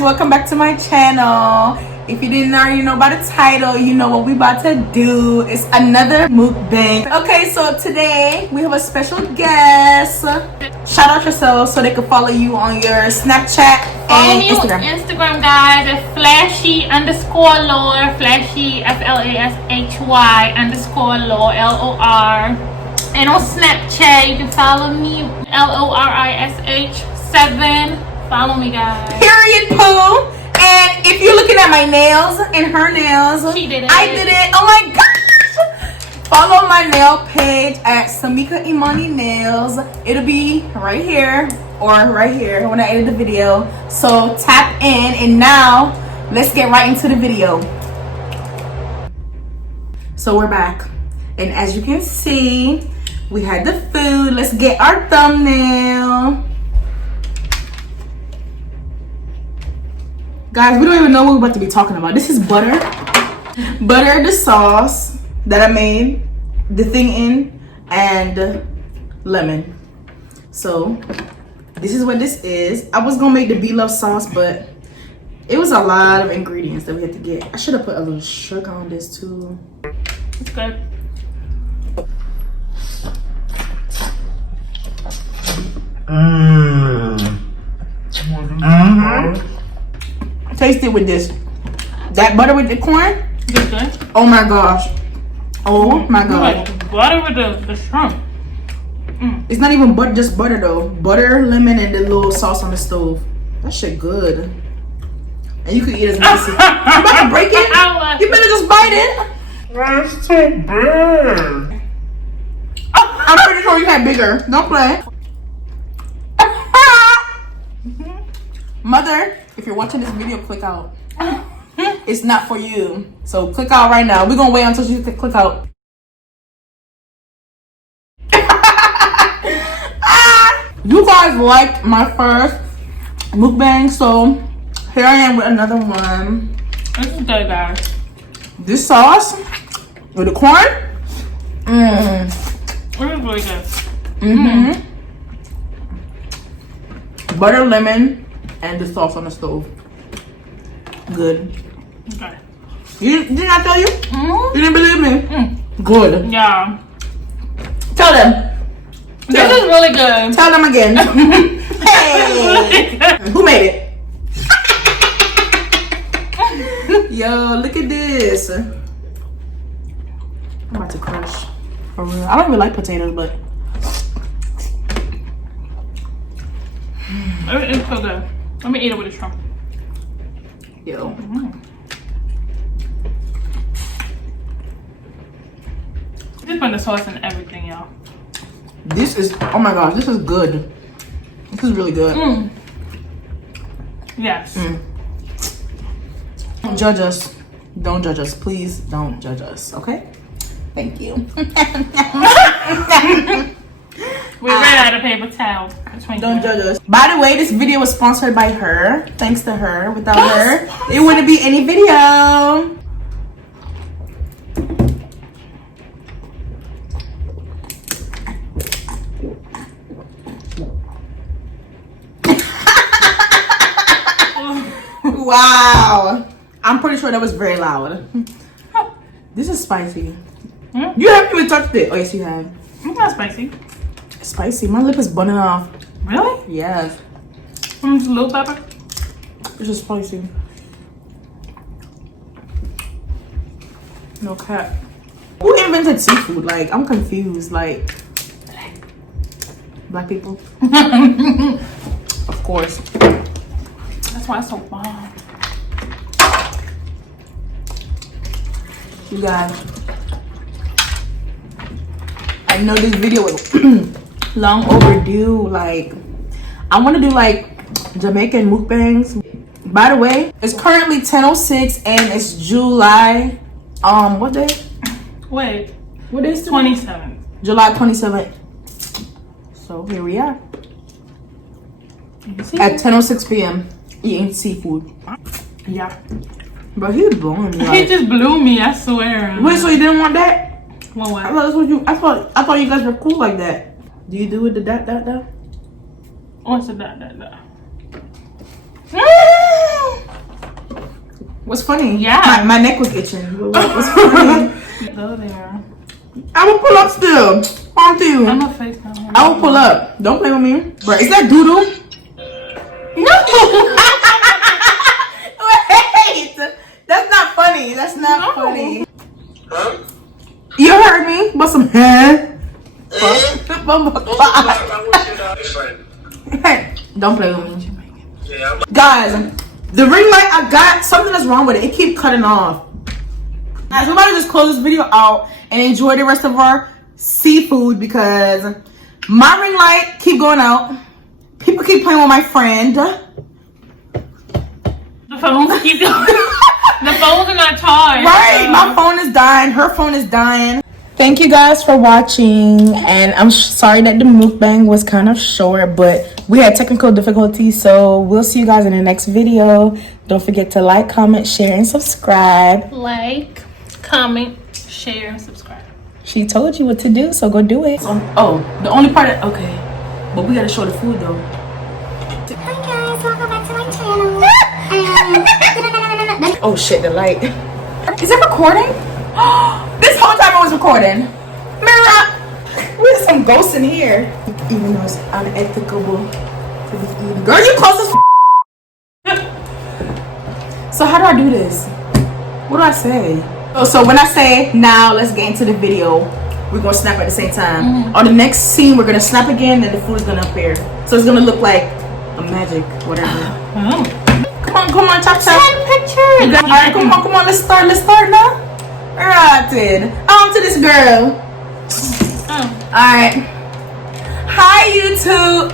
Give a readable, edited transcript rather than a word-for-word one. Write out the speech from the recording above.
guys, welcome back to my channel. If you didn't already know by the title, you know what we about to do. It's another mukbang. Okay, so today we have a special guest. Shout out yourself so they can follow you on your Snapchat and Instagram. Instagram, guys, at flashy_lore, flashy FLASHY_lore, LOR. And on Snapchat, you can follow me, LORISH7. Follow me, guys. Period, poo. And if you're looking at my nails and her nails, she did it. I did it. Oh my gosh. Follow my nail page at Meika Nails. It'll be right here or right here when I edit the video. So tap in, and now let's get right into the video. So we're back, and as you can see, we had the food. Let's get our thumbnail. Guys, we don't even know what we're about to be talking about. This is butter. Butter, the sauce that I made, the thing in, and lemon. So, this is what this is. I was gonna make the B-Love sauce, but it was a lot of ingredients that we had to get. I should have put a little sugar on this too. It's good. Taste it with this. That butter with the corn. It's good. Oh my gosh. Oh my god. Like butter with the shrimp. It's not even butter, just butter though. Butter, lemon, and the little sauce on the stove. That shit good. And you can eat as much as you about to break it? You better just bite it. That's too big. I'm pretty sure you had bigger. Don't play. Mother, if you're watching this video, click out. It's not for you. So click out right now. We're gonna wait until she click out. You guys liked my first mukbang, so here I am with another one. This is good, guys. This sauce with the corn. It is really good. Butter, lemon, and the sauce on the stove. Good. Okay. Didn't I tell you? You didn't believe me? Good. Yeah. Tell them. This is really good. Tell them again. Hey. Who made it? Yo, look at this. I'm about to crush. For real. I don't even like potatoes, but It's so good. Let me eat it with a shrimp. yo. Just put the sauce and everything, y'all. This is, oh my gosh, this is good. This is really good. Yes. Don't judge us. Don't judge us. Please don't judge us, okay? Thank you. We ran out of paper towel. Don't judge us. By the way, this video was sponsored by her. Thanks to her. Without her, it wouldn't be any video. Wow. I'm pretty sure that was very loud. This is spicy. You haven't even touched it. Oh, yes, you have. It's not spicy. Spicy. My lip is burning off. Really? Yes. Just a little pepper. It's just spicy. No cap. Who invented seafood? Like, I'm confused. Like, black people? Of course. That's why it's so bomb. You guys, I know this video is long overdue. Like, I want to do like Jamaican mukbangs. By the way, it's currently 10:06 and it's July. What day? Wait. What day is it? 27th. July 27th. So here we are at 10:06 p.m. eating seafood. Yeah. But he's blowing me. He just blew me, I swear. Wait, so you didn't want that? What? I thought that's what you. I thought you guys were cool like that. Do you do it the that? What's the that? What's funny? Yeah. My neck was itching. What's funny? Go there. I will pull up still. On to you. I'm a face now. I will pull up. Don't play with me. Bro, is that doodle? No. Wait. That's not funny. That's not funny. Huh? You heard me? But some hair. Hey, don't play with me. Yeah, Guys, the ring light I got, something is wrong with it. It keeps cutting off. Guys, we're about to just close this video out and enjoy the rest of our seafood because my ring light keep going out. People keep playing with my friend. The phones keep going. The phones are not charged. Right, my phone is dying. Her phone is dying. Thank you guys for watching, and I'm sorry that the mukbang was kind of short, but we had technical difficulties, so we'll see you guys in the next video. Don't forget to like, comment, share, and subscribe. Like, comment, share, and subscribe. She told you what to do, so go do it. Oh, the only part of, okay, but we gotta show the food though. Hi guys, welcome back to my channel. Oh shit, the light. Is it recording? This whole time I was recording. Mirror! There's some ghosts in here. Even though it's unethical to be eaten. Girl, you close as So how do I do this? What do I say? Oh, so when I say now let's get into the video, we're gonna snap at the same time. On the next scene we're gonna snap again and the food is gonna appear. So it's gonna look like a magic, whatever. Come on, chop chop. Picture. Alright, come on, let's start now. Alright then. On to this girl. Alright. Hi YouTube.